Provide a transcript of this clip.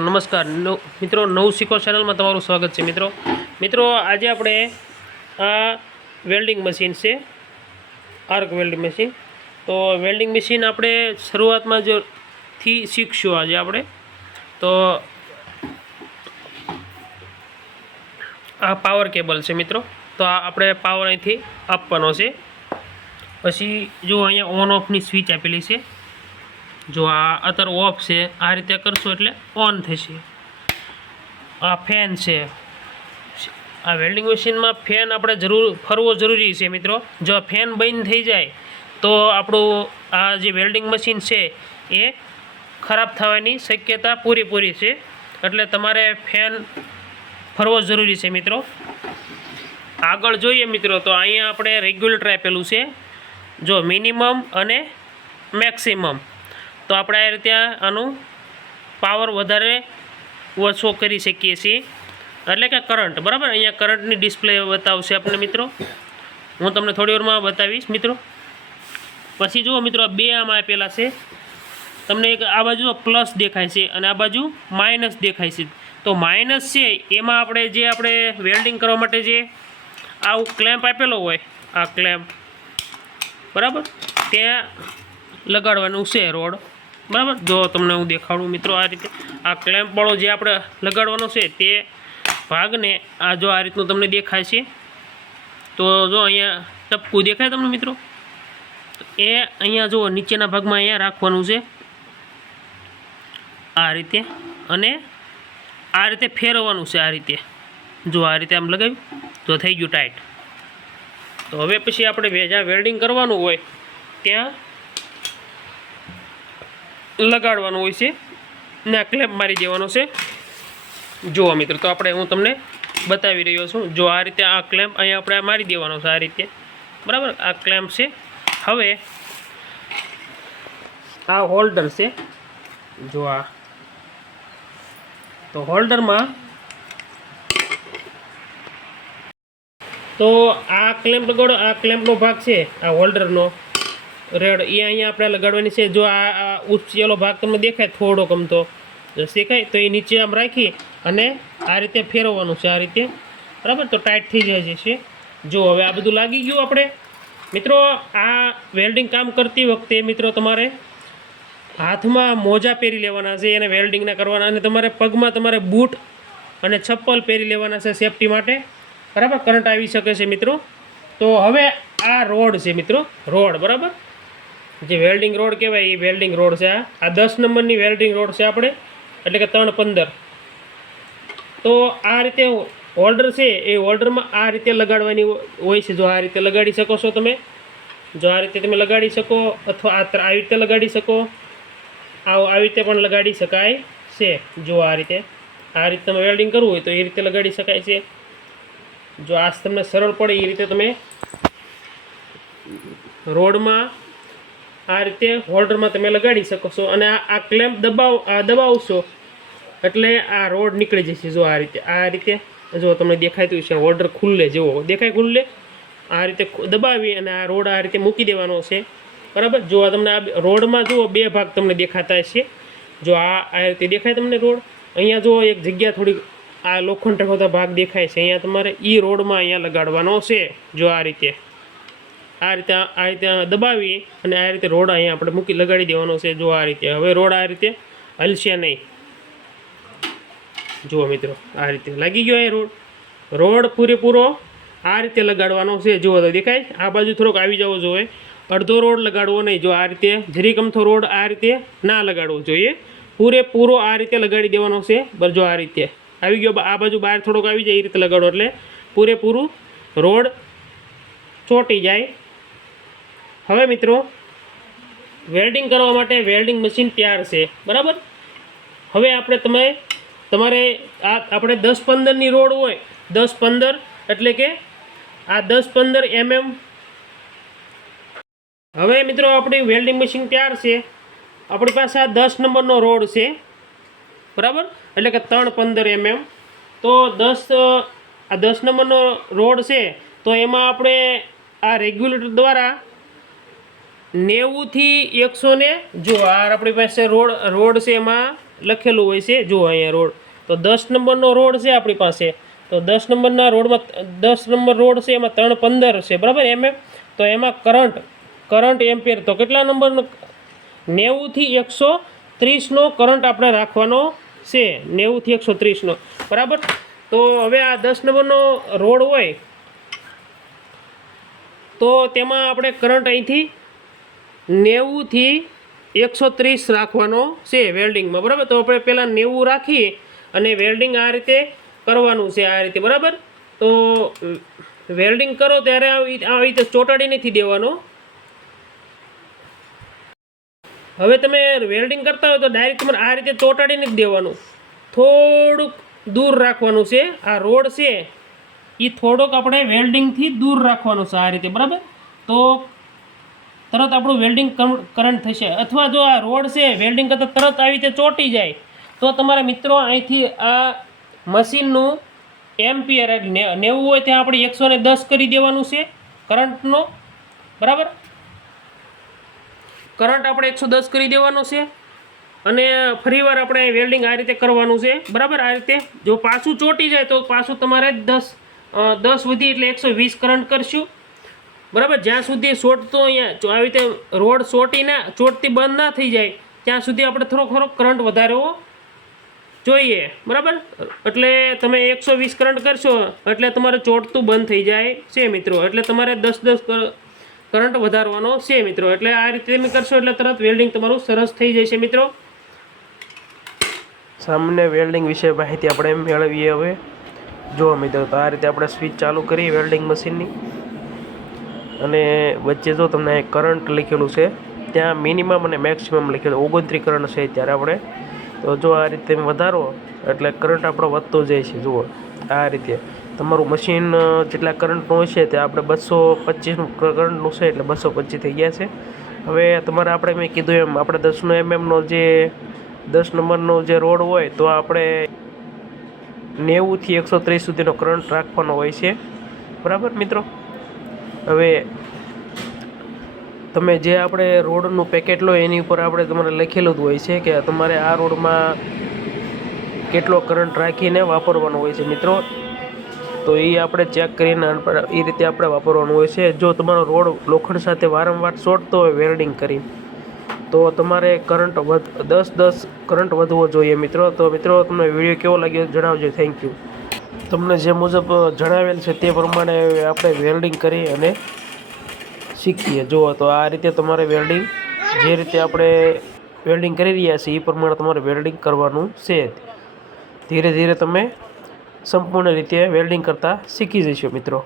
નમસ્કાર. મિત્રો, નવ શીખો ચેનલમાં તમારું સ્વાગત છે, મિત્રો. મિત્રો, આજે આપણે આ વેલ્ડિંગ મશીન છે, આર્ક વેલ્ડિંગ મશીન. તો વેલ્ડિંગ મશીન આપણે શરૂઆતમાં જો થી શીખશું આજે આપણે. તો આ પાવર કેબલ છે, મિત્રો. તો આ આપણે પાવર અહીંથી આપવાનો છે. પછી જો અહીંયા ઓન ઓફની સ્વિચ આપેલી છે જો આ અત્યારે ઓફ છે, આ રીતે કરશો એટલે ઓન થશે. આ ફેન છે. આ વેલ્ડિંગ મશીનમાં ફેન આપણે જરૂર, ફરવો જરૂરી છે મિત્રો. જો ફેન બંધ થઈ જાય, તો આપણું આ જે વેલ્ડિંગ મશીન છે, એ ખરાબ થવાની શક્યતા પૂરેપૂરી છે. એટલે તમારે ફેન ફરવો જરૂરી છે મિત્રો. આગળ જોઈએ મિત્રો, તો અહીંયા આપણે રેગ્યુલેટર આપેલું છે. જો મિનિમમ અને મેક્સિમમ તો આપણે આ રીતે આનું પાવર વધારે ઓછો કરી શકીએ છીએ. એટલે કે કરંટ બરાબર? અહીંયા કરંટની ડિસ્પ્લે બતાવશે આપણને મિત્રો. હું તમને થોડી વારમાં બતાવીશ, મિત્રો. પછી જુઓ મિત્રો બે આમાં આપેલા છે. તમને એક આ બાજુ પ્લસ દેખાય છે અને આ બાજુ માઇનસ દેખાય છે. તો માઇનસ છે, એમાં આપણે જે આપણે વેલ્ડિંગ કરવા માટે જે આવું ક્લેમ્પ આપેલો હોય, આ ક્લેમ્પ બરાબર? ત્યાં લગાડવાનું છે રોડ. બરાબર? જો તમને હું દેખાડું મિત્રો આ રીતે, આ ક્લેમ્પવાળો જે આપણે લગાડવાનો છે તે ભાગને આ જો આ રીતનું તમને દેખાય છે, તો જો અહીંયા ટપકું દેખાય તમને મિત્રો? એ અહીંયા જો નીચેના ભાગમાં અહીંયા રાખવાનું છે, આ રીતે અને આ રીતે ફેરવવાનું છે આ રીતે. જો આ રીતે આમ લગાવ્યું, તો થઈ ગયું ટાઈટ તો હવે પછી આપણે જ્યાં વેલ્ડિંગ કરવાનું હોય, ત્યાં લગાડવાનું હોય છે. ને આ ક્લેમ્પ મારી દેવાનો છે. જુઓ મિત્રો, તો આપણે હું તમને બતાવી રહ્યો છું. જો આ રીતે આ ક્લેમ્પ અહીંયા આપણે મારી દેવાનો છે આ રીતે. બરાબર? આ ક્લેમ્પ છે. હવે આ હોલ્ડર છે. જો આ. તો હોલ્ડરમાં તો આ ક્લેમ્પ લગાડો, આ ક્લેમ્પનો ભાગ છે. આ હોલ્ડરનો રેડ. એ અહીંયા આપણે લગાડવાની છે. જો આ ઉચેલો ભાગ તમને દેખાય થોડો ગમતો જો દેખાય તો એ નીચે આમ રાખી અને આ રીતે ફેરવવાનું છે આ રીતે. બરાબર? તો ટાઈટ થઈ જાય છે. જો હવે આ બધું લાગી ગયું આપણે. મિત્રો, આ વેલ્ડિંગ કામ કરતી વખતે મિત્રો તમારે હાથમાં મોજા પહેરી લેવાના છે, એને વેલ્ડિંગના કરવાના અને તમારે પગમાં તમારે બૂટ અને ચપ્પલ પહેરી લેવાના છે સેફટી માટે. બરાબર? કરંટ આવી શકે છે મિત્રો. તો હવે આ રોડ છે મિત્રો. રોડ, બરાબર? જે વેલ્ડિંગ રોડ કહેવાય એ વેલ્ડિંગ રોડ છે આ. દસ નંબરની વેલ્ડિંગ રોડ છે આપણે, એટલે કે ત્રણ પંદર. તો આ રીતે હોલ્ડર છે, એ હોલ્ડરમાં આ રીતે લગાડવાની હોય છે. જો આ રીતે લગાડી શકો છો તમે, જો આ રીતે તમે લગાડી શકો, અથવા આ આવી રીતે લગાડી શકો, આવ આવી રીતે પણ લગાડી શકાય છે. જો આ રીતે આ રીતે તમે વેલ્ડિંગ કરવું હોય તો એ રીતે લગાડી શકાય છે. જો આ તમને સરળ પડે, એ રીતે તમે રોડમાં આ રીતે હોલ્ડરમાં તમે લગાડી શકો છો અને આ ક્લેમ્પ દબાવ દબાવશો એટલે આ રોડ નીકળી જશે. જો આ રીતે આ રીતે જો તમને દેખાતું છે, હોલ્ડર ખુલ્લે જેવો દેખાય ખુલ્લે. આ રીતે દબાવી અને આ રોડ આ રીતે મૂકી દેવાનો છે. બરાબર? જો તમને આ રોડમાં જુઓ, બે ભાગ તમને દેખાતા છે જો આ આ રીતે દેખાય તમને રોડ. અહીંયા જુઓ, એક જગ્યા થોડીક આ લોખંડ ટકોતા ભાગ દેખાય છે. અહીંયા તમારે એ રોડમાં અહીંયા લગાડવાનો છે, જો આ રીતે. આ રીતે આ રીતે દબાવી અને આ રીતે રોડ અહીંયા આપણે મૂકી લગાડી દેવાનો છે જો આ રીતે હવે રોડ આ રીતે હલશે નહીં જુઓ મિત્રો આ રીતે લાગી ગયો એ રોડ રોડ પૂરેપૂરો આ રીતે લગાડવાનો છે જુઓ તો દેખાય આ બાજુ થોડોક આવી જવો જોઈએ અડધો રોડ લગાડવો નહીં જો આ રીતે જરીક અમથો રોડ આ રીતે ના લગાડવો જોઈએ પૂરેપૂરો આ રીતે લગાડી દેવાનો છે બરજો આ રીતે આવી ગયો આ બાજુ બહાર થોડોક આવી જાય એ રીતે લગાડો એટલે પૂરેપૂરું રોડ ચોંટી જાય હવે મિત્રો વેલ્ડિંગ કરવા માટે વેલ્ડિંગ મશીન તૈયાર છે, બરાબર? હવે આપણે તમે, તમારે આ આપણે દસ પંદરની રોડ હોય, દસ પંદર, એટલે કે આ દસ પંદર એમએમ. હવે મિત્રો, આપણી વેલ્ડિંગ મશીન તૈયાર છે. આપણી પાસે આ દસ નંબરનો રોડ છે, બરાબર? એટલે કે ત્રણ પંદર એમએમ. તો દસ, આ દસ નંબરનો રોડ છે, તો એમાં આપણે આ રેગ્યુલેટર દ્વારા નેવુંથી એકસો ને, જો આ આપણી પાસે રોડ રોડ છે એમાં લખેલું હોય છે જુઓ અહીંયા રોડ, તો દસ નંબરનો રોડ છે આપણી પાસે. તો દસ નંબરના રોડમાં, દસ નંબર રોડ છે એમાં ત્રણ પંદર છે, બરાબર? એમ? તો એમાં કરંટ કરંટ એમ્પિયર, તો કેટલા નંબરનો? નેવુંથી એકસો ત્રીસનો કરંટ આપણે રાખવાનો છે, નેવુંથી એકસો ત્રીસનો, બરાબર? તો હવે આ દસ નંબરનો રોડ હોય, તો તેમાં આપણે કરંટ અહીંથી નેવુંથી એકસો ત્રીસ રાખવાનો છે વેલ્ડિંગમાં, બરાબર? તો આપણે પહેલાં નેવું રાખીએ અને વેલ્ડિંગ આ રીતે કરવાનું છે આ રીતે, બરાબર? તો વેલ્ડિંગ કરો ત્યારે આવી રીતે ચોંટાડી નથી દેવાનો. હવે તમે વેલ્ડિંગ કરતા હોય તો ડાયરેક્ટ તમારે આ રીતે ચોંટાડી નથી દેવાનું. થોડુંક દૂર રાખવાનું છે. આ રોડ છે એ થોડોક આપણે વેલ્ડિંગથી દૂર રાખવાનું છે આ રીતે, બરાબર? તો તરત આપણું વેલ્ડિંગ કરંટ થશે. અથવા જો આ રોડ છે વેલ્ડિંગ કરતાં તરત આવી રીતે ચોંટી જાય, તો તમારા મિત્રો અહીંથી આ મશીનનું એમ્પિયર નેવું હોય ત્યાં આપણે એકસો ને દસ કરી દેવાનું છે કરંટનો. બરાબર? કરંટ આપણે એકસો દસ કરી દેવાનો છે. અને ફરીવાર આપણે વેલ્ડિંગ આ રીતે કરવાનું છે. બરાબર? આ રીતે જો પાછું ચોંટી જાય તો પાછું તમારે દસ દસ વધી એટલે એકસો વીસ કરંટ કરશું. બરાબર? જ્યાં સુધી શોર્ટ તો અહીંયા આવી રીતે રોડ ચોટી ના ચોટતી બંધ ના થઈ જાય, ત્યાં સુધી આપણે થોડો થોડો કરંટ વધારવો જોઈએ, બરાબર? એટલે તમે એકસો વીસ કરંટ કરશો, એટલે તમારે ચોટતું બંધ થઈ જાય છે મિત્રો. એટલે તમારે દસ દસ કરંટ વધારવાનો છે મિત્રો. એટલે આ રીતે તમે કરશો એટલે તરત વેલ્ડિંગ તમારું સરસ થઈ જશે મિત્રો. સામાન્ય વેલ્ડિંગ વિશે માહિતી આપણે મેળવીએ હવે. જો મિત્રો, તો આ રીતે આપણે સ્વિચ ચાલુ કરી વેલ્ડિંગ મશીનની. અને વચ્ચે જો તમને કરંટ લખેલું છે, ત્યાં મિનિમમ અને મેક્સિમમ લખેલું, ઓગણત્રીસ કરંટ છે ત્યારે આપણે. તો જો આ રીતે વધારો, એટલે કરંટ આપણો વધતો જાય છે, જુઓ. આ રીતે. તમારું મશીન જેટલા કરંટનું હશે તે આપણે બસો પચીસનું કરંટનું છે એટલે બસો પચીસ થઈ ગયા છે. હવે તમારે આપણે મેં કીધું એમ, આપણે દસનો એમએમનો જે, દસ નંબરનો જે રોડ હોય, તો આપણે નેવુંથી એકસો ત્રીસ સુધીનો કરંટ રાખવાનો હોય છે. બરાબર મિત્રો? હવે તમે જે આપણે રોડનું પેકેટ લો, એની ઉપર આપણે તમારે લખેલું જ હોય છે કે તમારે આ રોડમાં કેટલો કરંટ રાખીને વાપરવાનો હોય છે મિત્રો. તો એ આપણે ચેક કરીને એ રીતે આપણે વાપરવાનું હોય છે. જો તમારો રોડ લોખંડ સાથે વારંવાર ચોટતો હોય વેલ્ડિંગ કરી, તો તમારે કરંટ વધ, દસ દસ કરંટ વધવો જોઈએ મિત્રો. તો મિત્રો, તમને વીડિયો કેવો લાગ્યો જણાવજો. થેન્ક યુ તમને જે મુજબ જણાવેલ છે તે પ્રમાણે આપણે વેલ્ડિંગ કરી અને શીખીએ. જુઓ તો આ રીતે તમારે વેલ્ડિંગ જે રીતે આપણે વેલ્ડિંગ કરી રહ્યા છીએ, એ પ્રમાણે તમારે વેલ્ડિંગ કરવાનું છે. ધીરે ધીરે તમે સંપૂર્ણ રીતે વેલ્ડિંગ કરતાં શીખી જશો મિત્રો.